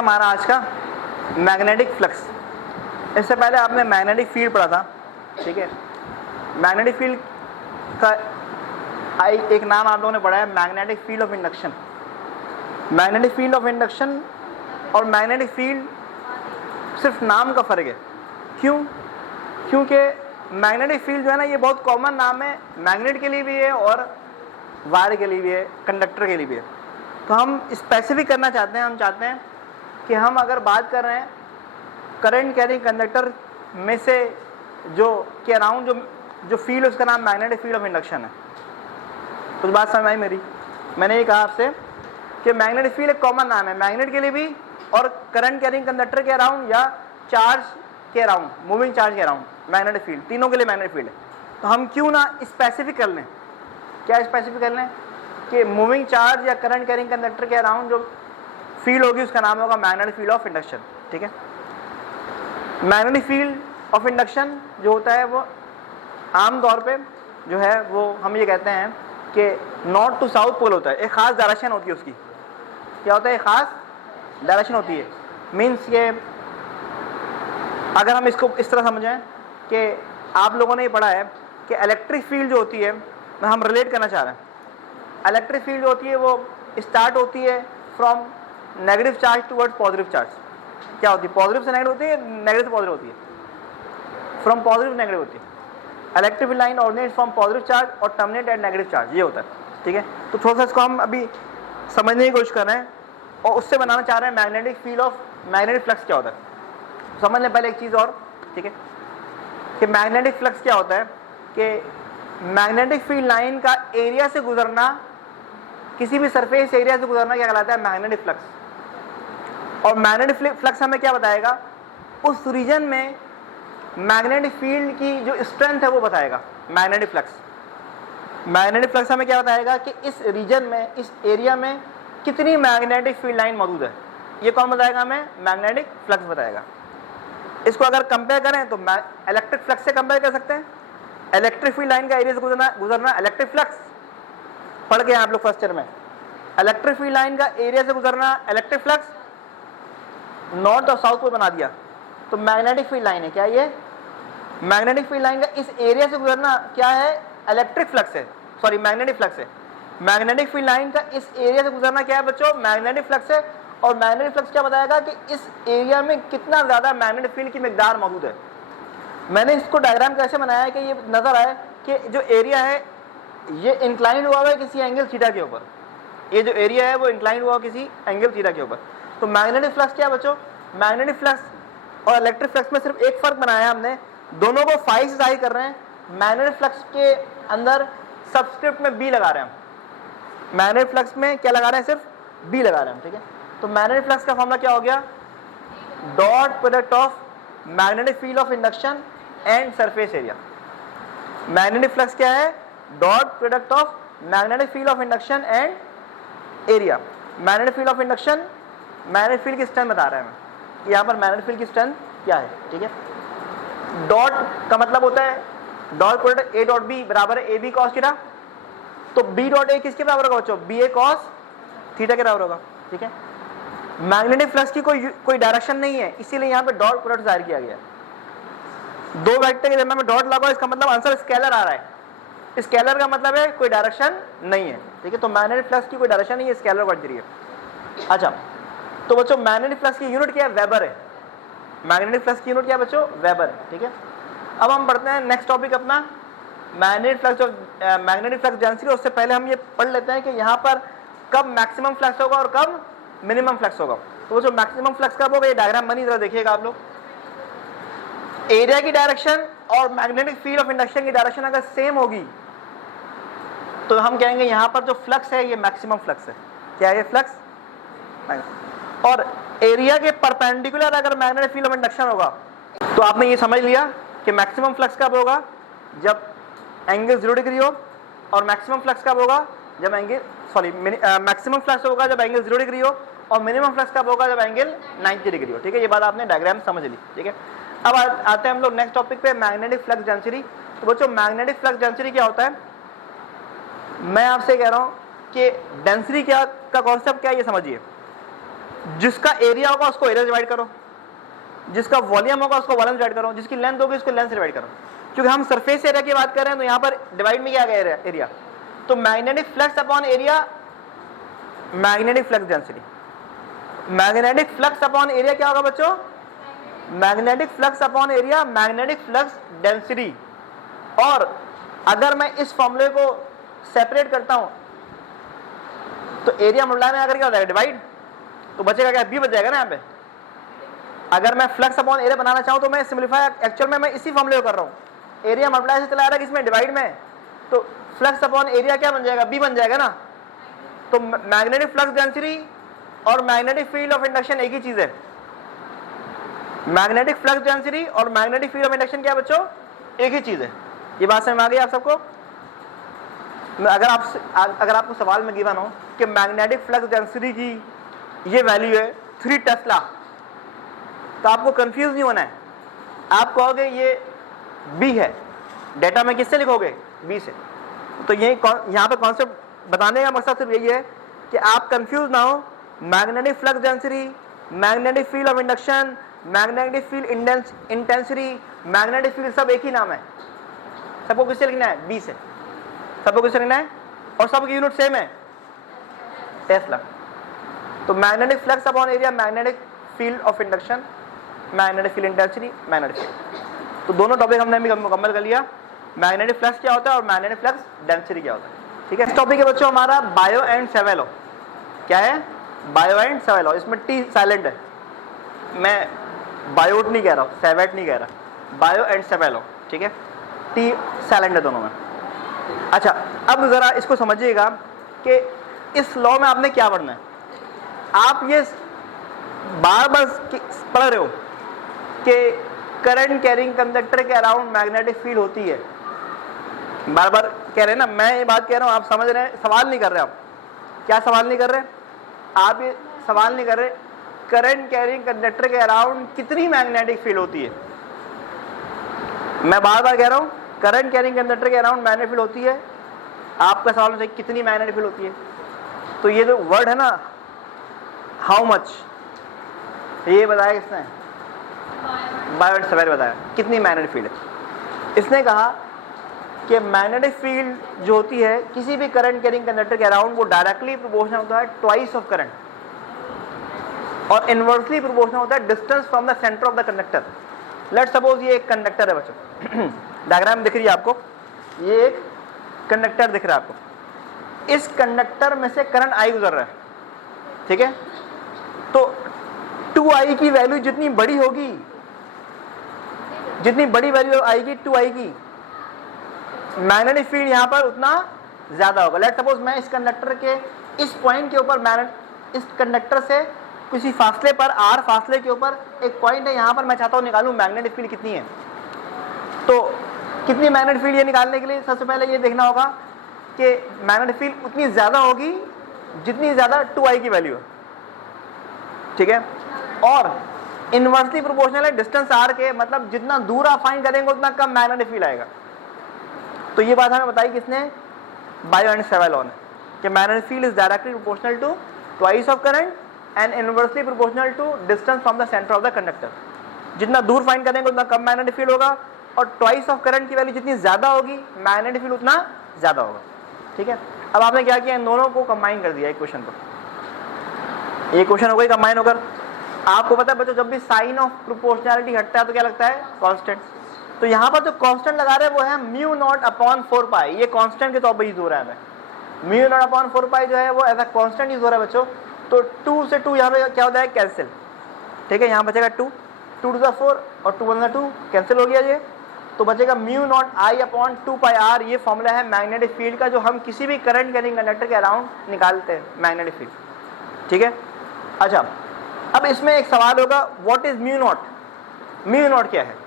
हमारा आज का मैग्नेटिक फ्लक्स। इससे पहले आपने मैग्नेटिक फील्ड पढ़ा था, ठीक है। मैग्नेटिक फील्ड का एक नाम आप लोगों ने पढ़ा है, magnetic field of induction. Magnetic field of induction और मैग्नेटिक फील्ड सिर्फ नाम का फ़र्क है। क्यों? क्योंकि मैग्नेटिक फील्ड जो है ना, ये बहुत कॉमन नाम है, मैग्नेट के लिए भी है और वायर के लिए भी है, कंडक्टर के लिए भी है। तो हम स्पेसिफिक करना चाहते हैं, हम चाहते हैं कि हम अगर बात कर रहे हैं करंट कैरिंग कंडक्टर में से जो के अराउंड जो फील्ड है उसका नाम मैग्नेटिक फील्ड ऑफ इंडक्शन है। कुछ बात समझ आई मेरी? मैंने ये कहा आपसे कि मैग्नेटिक फील्ड एक कॉमन नाम है, मैग्नेट के लिए भी और करंट कैरिंग कंडक्टर के अराउंड या चार्ज के अराउंड, मूविंग चार्ज के अराउंड मैग्नेटिक फील्ड, तीनों के लिए मैग्नेटिक फील्ड है। तो हम क्यों ना स्पेसिफिक कर लें, क्या स्पेसिफिक कर लें कि मूविंग चार्ज या करंट कैरिंग कंडक्टर के अराउंड जो फील्ड होगी उसका नाम होगा मैग्नेटिक फील्ड ऑफ इंडक्शन, ठीक है। मैग्नेटिक फील्ड ऑफ इंडक्शन जो होता है वो आमतौर पे जो है वो हम ये कहते हैं कि नॉर्थ टू साउथ पोल होता है, एक खास डायरेक्शन होती है उसकी। क्या होता है? एक खास डायरेक्शन होती है। मीन्स ये अगर हम इसको इस तरह समझें कि आप लोगों ने ये पढ़ा है कि इलेक्ट्रिक फील्ड जो होती है, हम रिलेट करना चाह रहे हैं, इलेक्ट्रिक फील्ड जो होती है वो स्टार्ट होती है from negative charge towards positive charge. क्या होती है? पॉजिटिव से नेगेटिव होती है, नेगेटिव से पॉजिटिव होती है, फ्रॉम पॉजिटिव नेगेटिव होती है। Electric line originate from positive charge और टर्मिनेट एट नेगेटिव चार्ज, ये होता है, ठीक है। तो थोड़ा सा इसको हम अभी समझने की कोशिश कर रहे हैं और उससे बनाना चाह रहे हैं magnetic field of magnetic flux क्या होता है। समझ लें पहले एक चीज़ और, ठीक है, कि मैग्नेटिक फ्लक्स क्या होता है कि मैग्नेटिक फील्ड लाइन का एरिया से गुजरना, किसी भी सरफेस एरिया से गुजरना क्या कहलाता है? Magnetic flux. और मैग्नेटिक फ्लक्स हमें क्या बताएगा? उस रीजन में मैग्नेटिक फील्ड की जो स्ट्रेंथ है वो बताएगा। मैग्नेटिक फ्लक्स हमें क्या बताएगा कि इस रीजन में, इस एरिया में कितनी मैग्नेटिक फील्ड लाइन मौजूद है, ये कौन बताएगा? हमें मैग्नेटिक फ्लक्स बताएगा। इसको अगर कंपेयर करें तो इलेक्ट्रिक फ्लक्स से कंपेयर कर सकते हैं। इलेक्ट्रिक फील्ड लाइन का एरिया से गुजरना इलेक्ट्रिक फ्लक्स पढ़ गए आप लोग फर्स्ट ईयर में। इलेक्ट्रिक फील्ड लाइन का एरिया से गुजरना इलेक्ट्रिक फ्लक्स, नॉर्थ और साउथ को बना दिया तो मैग्नेटिक फील्ड लाइन है। क्या ये? मैग्नेटिक फील्ड लाइन का इस एरिया से गुजरना क्या है? इलेक्ट्रिक फ्लक्स है, सॉरी मैग्नेटिक फ्लक्स है। मैग्नेटिक फील्ड लाइन का इस एरिया से गुजरना क्या है बच्चों? मैग्नेटिक फ्लक्स है। और मैग्नेटिक फ्लक्स क्या बताएगा कि इस एरिया में कितना ज़्यादा मैग्नेटिक फील्ड की मिकदार मौजूद है। मैंने इसको डायग्राम कैसे बनाया है कि ये नज़र आए कि जो एरिया है ये इंक्लाइंड हुआ है किसी एंगल थीटा के ऊपर, ये जो एरिया है वो इंक्लाइंड हुआ किसी एंगल थीटा के ऊपर। तो मैग्नेटिक फ्लक्स क्या है बच्चों? मैग्नेटिक फ्लक्स और इलेक्ट्रिक फ्लक्स में सिर्फ एक फ़र्क बनाया हमने, दोनों को फाई से जाहिर कर रहे हैं। मैग्नेटिक फ्लक्स के अंदर सबस्क्रिप्ट में बी लगा रहे हैं हम, मैग्नेटिक फ्लक्स में क्या लगा रहे हैं? सिर्फ बी लगा रहे हैं, ठीक है। तो मैग्नेटिक फ्लक्स का फॉर्मूला क्या हो गया? Dot product of magnetic field of induction and surface area. Magnetic flux क्या है? Dot product of magnetic field of induction and area. Magnetic field of induction, magnetic field की स्ट्रेंथ बता रहे हैं हमें, यहाँ पर मैग्नेटिक फील्ड की स्ट्रेंथ क्या है, ठीक है। डॉट का मतलब होता है dot product A dot B बराबर है ए बी कॉस थीटा। तो बी डॉट ए किसके बराबर होगा बच्चों? बी ए कॉस थीटा के बराबर होगा, ठीक है। मैग्नेटिक फ्लक्स की कोई डायरेक्शन नहीं है, इसीलिए यहाँ पे डॉट प्रोडक्ट जाहिर किया गया। दो वेक्टर के दरम्यान में डॉट लगा, इसका मतलब आंसर स्केलर आ रहा है। स्केलर का मतलब है कोई डायरेक्शन नहीं है, ठीक है। तो मैग्नेटिक फ्लक्स की कोई डायरेक्शन नहीं है, स्केलर वर्ड जरिए। अच्छा, तो बच्चों मैग्नेटिक फ्लक्स की यूनिट क्या है? वेबर है। मैग्नेटिक फ्लक्स की यूनिट क्या है बच्चों? वेबर है, ठीक है। अब हम पढ़ते हैं नेक्स्ट टॉपिक अपना मैग्नेटिक फ्लक्स और मैग्नेटिक फ्लक्स डेंसिटी। उससे पहले हम ये पढ़ लेते हैं कि यहाँ पर कब मैक्सिमम फ्लक्स होगा और कब मिनिमम फ्लक्स होगा। तो वो जो मैक्सिमम फ्लक्स कब होगा, ये डायग्राम बनी जरा देखिएगा आप लोग। एरिया की डायरेक्शन और मैग्नेटिक फील्ड ऑफ इंडक्शन की डायरेक्शन अगर सेम होगी तो हम कहेंगे यहाँ पर जो फ्लक्स है ये मैक्सिमम फ्लक्स है। क्या है ये? फ्लक्स। और एरिया के परपेंडिकुलर अगर मैग्नेटिक फील्ड ऑफ इंडक्शन होगा तो आपने ये समझ लिया कि मैक्सिमम फ्लक्स कब होगा? जब एंगल 0 डिग्री हो। और मैक्सिमम फ्लक्स कब होगा? जब एंगल मैक्सिमम फ्लक्स होगा जब एंगल 0 डिग्री हो। और मिनिमम फ्लक्स कब होगा? जब एंगल 90 डिग्री हो, ठीक है। ये बात आपने डायग्राम समझ ली, ठीक है। अब आते हैं हम लोग नेक्स्ट टॉपिक पे, मैग्नेटिक फ्लक्स डेंसिटी। तो बच्चों मैग्नेटिक फ्लक्स डेंसिटी क्या होता है? मैं आपसे कह रहा हूँ कि डेंसिटी क्या का कॉन्सेप्ट क्या है ये समझिए। जिसका एरिया होगा उसको एरिया डिवाइड करो, जिसका वॉल्यूम होगा उसको वॉल्यूम डिवाइड करो, जिसकी लेंथ होगी उसको लेंथ से डिवाइड करो। क्योंकि हम सरफेस एरिया की बात कर रहे हैं तो यहाँ पर डिवाइड में क्या आ गया एरिया, तो magnetic flux upon area, magnetic flux density, magnetic flux upon area क्या होगा बच्चों, magnetic flux upon area, magnetic flux density. और अगर मैं इस फॉर्मूले को सेपरेट करता हूं तो एरिया मल्टीप्लाई में अगर क्या हो जाएगा डिवाइड, तो बचेगा क्या, बी बच जाएगा ना यहाँ पे। अगर मैं फ्लक्स अपॉन एरिया बनाना चाहूं तो मैं सिंपलीफाई, एक्चुअल में मैं इसी फॉर्मूले को कर रहा हूं, एरिया मल्टीप्लाई से चला आ रहा है किसमें, डिवाइड में, तो फ्लक्स अपॉन एरिया क्या बन जाएगा, बी बन जाएगा ना। तो मैग्नेटिक फ्लक्स डेंसिटी और मैग्नेटिक फील्ड ऑफ इंडक्शन एक ही चीज है। मैग्नेटिक फ्लक्स डेंसिटी और मैग्नेटिक फील्ड ऑफ इंडक्शन क्या बच्चों, एक ही चीज है। ये बात समझ में आ गई आप सबको। अगर आपको सवाल में गिवन हो कि मैग्नेटिक फ्लक्स डेंसिटी की ये वैल्यू है 3 टेस्ला, तो आपको कंफ्यूज नहीं होना है, आप कहोगे ये बी है, डेटा में किससे लिखोगे, बी से। तो ये यहाँ पे कॉन्सेप्ट बताने का मकसद सिर्फ यही है कि आप कंफ्यूज ना हो। Magnetic flux density, magnetic field of induction, magnetic field intensity, magnetic field सब एक ही नाम है। सबको किससे लिखना है, बी से, सबको किससे लिखना है, और सबकी यूनिट सेम है, टेस्ला। तो magnetic flux upon area, magnetic field of induction, magnetic field intensity, magnetic field. तो दोनों टॉपिक हमने अभी मुकम्मल कर लिया, मैग्नेटिक फ्लक्स क्या होता है और मैग्नेटिक फ्लक्स डेंसिटी क्या होता है। ठीक है, इस टॉपिक के बच्चों हमारा बायो एंड सेवेलो क्या है, बायो एंड सेवेलो, इसमें टी साइलेंट है, मैं बायोट नहीं कह रहा हूँ, सेवेट नहीं कह रहा, बायो एंड सेवेलो, ठीक है, टी साइलेंट है दोनों में। अच्छा, अब जरा इसको समझिएगा कि इस लॉ में आपने क्या पढ़ना है। आप ये बार बार पढ़ रहे हो कि करंट कैरिंग कंडक्टर के अराउंड मैग्नेटिक फील्ड होती है, बार बार कह रहे हैं ना, मैं ये बात कह रहा हूँ, आप समझ रहे हैं, सवाल नहीं कर रहे। आप क्या सवाल नहीं कर रहे, आप ये सवाल नहीं कर रहे करंट कैरिंग कंडक्टर के अराउंड कितनी मैग्नेटिक फील्ड होती है। मैं बार बार कह रहा हूँ करंट कैरिंग कंडक्टर के अराउंड मैग्नेटिक फील्ड होती है, आपका सवाल है कितनी मैग्नेटिक फील्ड होती है। तो ये जो वर्ड है ना हाउ मच, ये बताया किसने, बायो सवेरे बताया कितनी मैग्नेटिक फील्ड है। इसने कहा कि मैग्नेटिक फील्ड जो होती है किसी भी करंट कैरिंग कंडक्टर के अराउंड वो डायरेक्टली प्रोपोर्शनल होता है ट्वाइस ऑफ करंट, और इनवर्सली प्रोपोर्शनल होता है distance from the center of the conductor. Let suppose ये एक कंडक्टर है बच्चों, डायग्राम दिख रही है आपको, ये एक कंडक्टर दिख रहा है आपको, इस कंडक्टर में से करंट आई गुजर रहा है, ठीक है। तो 2i की वैल्यू जितनी बड़ी होगी, जितनी बड़ी वैल्यू आएगी 2i की, मैग्नेटिक फील्ड यहां पर उतना ज्यादा होगा। लेट सपोज मैं इस कंडक्टर के इस पॉइंट के ऊपर, इस कंडक्टर से किसी फासले पर r फासले के ऊपर एक पॉइंट है, यहां पर मैं चाहता हूं निकालूं मैग्नेटिक फील्ड कितनी है। तो कितनी मैग्नेटिक फील्ड ये निकालने के लिए सबसे पहले ये देखना होगा कि मैग्नेटिक फील्ड उतनी ज्यादा होगी जितनी ज्यादा 2i की वैल्यू है, ठीक है। और इनवर्सली प्रोपोर्शनल है डिस्टेंस r के, मतलब जितना दूर आप फाइंड करेंगे उतना कम मैग्नेटिक फील्ड आएगा। तो ये बात हमें बताई किसने, बायो एंड सेवेलो ने, कि magnetic field is directly proportional to twice of current and inversely proportional to distance from the center of the conductor. जितना दूर फाइंड करेंगे उतना कम मैग्नेटिक फील्ड होगा, और ट्वाइस ऑफ करंट की वैल्यू जितनी ज्यादा होगी मैग्नेटिक फील्ड उतना ज्यादा होगा, ठीक है। अब आपने क्या किया, इन दोनों को कंबाइन कर दिया एक क्वेश्चन को, एक क्वेश्चन हो गई कंबाइन होकर। आपको पता है बच्चों जब भी साइन ऑफ प्रोपोर्शनैलिटी हटता है तो क्या लगता है, कांस्टेंट। तो यहाँ पर जो कांस्टेंट लगा रहे हैं वो है म्यू नॉट अपॉन 4 पाई, ये कांस्टेंट के तौर पर यूज हो रहा है। म्यू नॉट अपॉन 4 पाई जो है वो एज अ कांस्टेंट यूज हो रहा है बच्चों। तो 2 से 2 यहाँ पे क्या होता है, कैंसिल, ठीक है। यहाँ बचेगा 2 टू द 4 और 2 वन 2 कैंसिल हो गया ये, तो बचेगा mu naught I upon 2 pi R. ये फॉर्मूला है मैग्नेटिक फील्ड का जो हम किसी भी करंट कैरिंग कंडक्टर के अराउंड निकालते हैं मैग्नेटिक फील्ड, ठीक है। अच्छा, अब इसमें एक सवाल होगा, what is mu naught. Mu naught क्या है,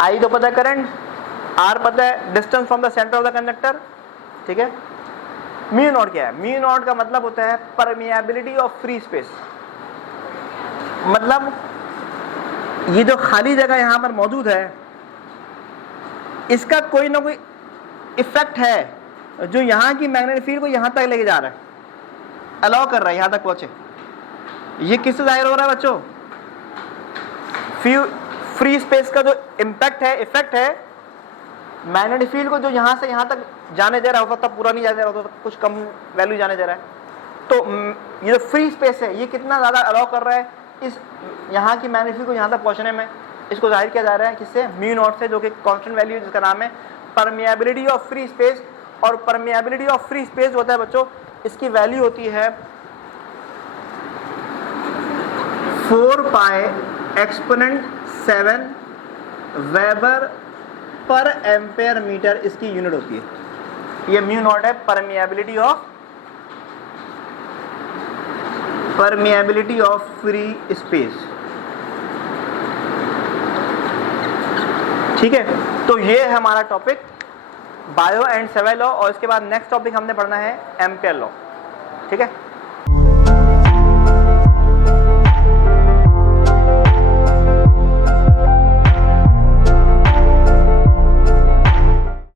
आई तो पता है करंट, आर पता है distance from the center of the conductor, ठीक है। म्यू नॉट क्या है, म्यू नॉट का मतलब होता है परमिएबिलिटी ऑफ फ्री स्पेस। मतलब ये जो खाली जगह यहां पर मौजूद है इसका कोई ना कोई इफेक्ट है जो यहां की मैग्नेटिक फील्ड को यहां तक लेके जा रहा है। अलाउ कर रहा है, यहां तक पहुंचे। ये किससे जाहिर हो रहा है बच्चों? फ्री स्पेस का जो इम्पैक्ट है, इफेक्ट है, मैग्नेटिक फील्ड को जो यहां से यहां तक जाने दे रहा होता, तब पूरा नहीं जाने दे रहा होता, कुछ कम वैल्यू जाने दे रहा है। तो ये जो फ्री स्पेस है, ये कितना ज्यादा अलाउ कर रहा है इस यहाँ की मैग्नेटिक फील्ड को यहाँ तक पहुंचने में। इसको जाहिर किया जा रहा है किससे? म्यू नॉट से, जो कि कांस्टेंट वैल्यू जिसका नाम है परमिएबिलिटी ऑफ फ्री स्पेस। और परमिएबिलिटी ऑफ फ्री स्पेस जो होता है बच्चों, इसकी वैल्यू होती है 4 पाई एक्सपोनेंट 7 वेबर पर एम्पेयर मीटर, इसकी यूनिट होती है। ये म्यू नॉट है, परमिएबिलिटी ऑफ फ्री स्पेस। ठीक है, तो ये है हमारा topic Biot and Savart law, और इसके बाद नेक्स्ट टॉपिक हमने पढ़ना है एम्पेयर लॉ। ठीक है।